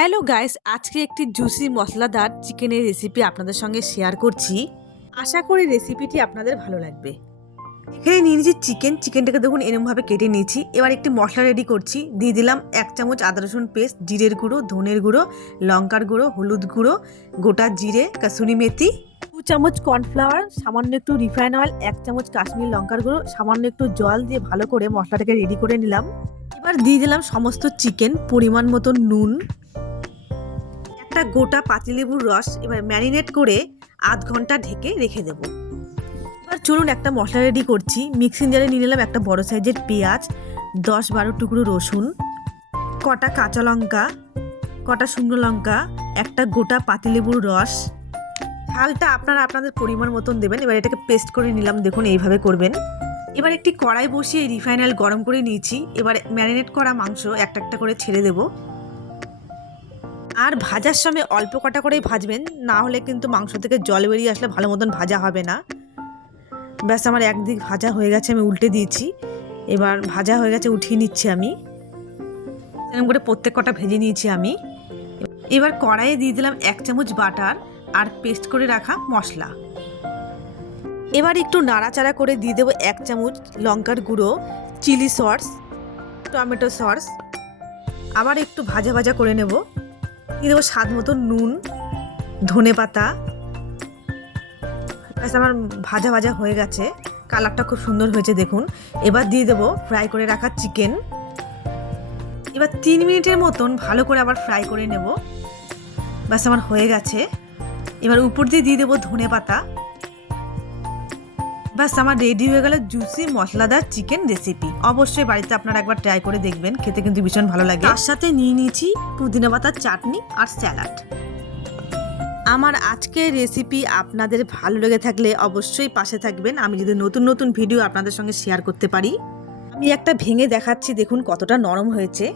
Hello guys, আজকে একটি juicy মশলাদার চিকেনের রেসিপি আপনাদের সঙ্গে শেয়ার করছি। আশা করি রেসিপিটি আপনাদের ভালো লাগবে। এখানে নিয়ে নিয়েছি চিকেনটাকে দেখুন এরমভাবে কেটে নিয়েছি। এবার একটি মশলা রেডি করছি। দিয়ে দিলাম 1 চামচ আদা রসুন পেস্ট, জিরের গুঁড়ো, ধনের গুঁড়ো, লঙ্কার গুঁড়ো, হলুদ গুঁড়ো, গোটা জিরে, কাসুরি মেথি, 2 চামচ কর্নফ্লাওয়ার, সামান্য একটু রিফাইন অয়েল, 1 চামচ কাশ্মীর লঙ্কার গুঁড়ো, সামান্য একটু জল দিয়ে ভালো করে মশলাটাকে রেডি করে নিলাম। এবার দিয়ে দিলাম সমস্ত চিকেন, পরিমাণ মতো নুন, একটা গোটা পাতিলেবুর রস। এবার ম্যারিনেট করে আধ ঘন্টা ঢেকে রেখে দেবো। এবার চলুন একটা মশলা রেডি করছি। মিক্সিং জারে নিয়ে নিলাম একটা বড় সাইজের পেঁয়াজ, 10-12 টুকরো রসুন, কটা কাঁচা লঙ্কা, কটা শুকনো লঙ্কা, একটা গোটা পাতিলেবুর রস। ঝালটা আপনারা আপনাদের পরিমাণ মতন দেবেন। এবার এটাকে পেস্ট করে নিলাম, দেখুন এইভাবে করবেন। এবার একটি কড়াই বসিয়ে রিফাইন অয়েল গরম করে নিয়েছি। এবার ম্যারিনেট করা মাংস একটা একটা করে ছেড়ে দেবো। আর ভাজার সময় অল্প কটা করেই ভাজবেন, না হলে কিন্তু মাংস থেকে জল বেরিয়ে আসলে ভালো মতন ভাজা হবে না। ব্যাস আমার একদিক ভাজা হয়ে গেছে, আমি উল্টে দিয়েছি। এবার ভাজা হয়ে গেছে, উঠিয়ে নিচ্ছি আমি। এরকম করে প্রত্যেক কটা ভেজে নিয়েছি আমি। এবার কড়াইয়ে দিয়ে দিলাম 1 চামচ বাটার আর পেস্ট করে রাখা মশলা। এবার একটু নাড়াচাড়া করে দিয়ে দেবো 1 চামচ লঙ্কার গুঁড়ো, চিলি সস, টমেটো সস। আবার একটু ভাজা ভাজা করে নেব। দিয়ে দেবো স্বাদ মতো নুন, ধনে পাতা। ব্যাস আমার ভাজা ভাজা হয়ে গেছে, কালারটা খুব সুন্দর হয়েছে দেখুন। এবার দিয়ে দেবো ফ্রাই করে রাখা চিকেন। এবার 3 মিনিটের মতন ভালো করে আবার ফ্রাই করে নেব। ব্যাস আমার হয়ে গেছে। এবার উপর দিয়ে দিয়ে দেবো ধনে পাতা। ব্যাস আমার রেডি হয়ে গেল জুসি মশলাদার চিকেন রেসিপি। অবশ্যই বাড়িতে আপনারা একবার ট্রাই করে দেখবেন, খেতে কিন্তু ভীষণ ভালো লাগে। তার সাথে নিয়ে নিয়েছি পুদিনা পাতার চাটনি আর স্যালাড। আমার আজকের রেসিপি আপনাদের ভালো লেগে থাকলে অবশ্যই পাশে থাকবেন। আমি যদি নতুন নতুন ভিডিও আপনাদের সঙ্গে শেয়ার করতে পারি। আমি একটা ভেঙে দেখাচ্ছি, দেখুন কতটা নরম হয়েছে।